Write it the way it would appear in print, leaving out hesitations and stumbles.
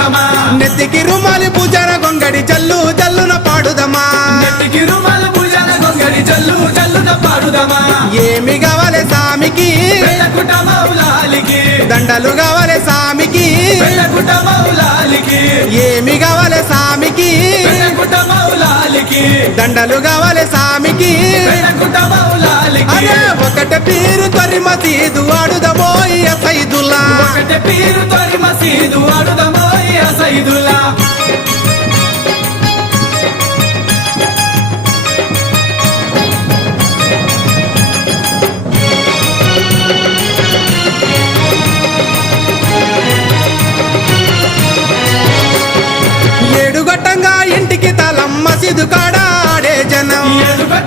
పాడుదమా నెత్తికి రుమాలి పూజన గొంగడి జల్లు జల్లున పాడుదమా నెత్తికి రుమాలు పూజన గొంగడి జల్లు జల్లున పాడుదమా ఏమి కావాలి సామికి వెళ్ళకుట మౌలాలికి దండలు కావాలి సామికి వెళ్ళకుట మౌలాలికి ఏమి కావాలి సామికి వెళ్ళకుట మౌలాలికి దండలు కావాలి సామికి వెళ్ళకుట మౌలాలికి అరే ఒకటి పీరు తొరి మసీదు ఆడుదమోయ సైదుల్లా ఒకటి పీరు తొరి మసీదు ఆడుదమోయ సైదుల్లా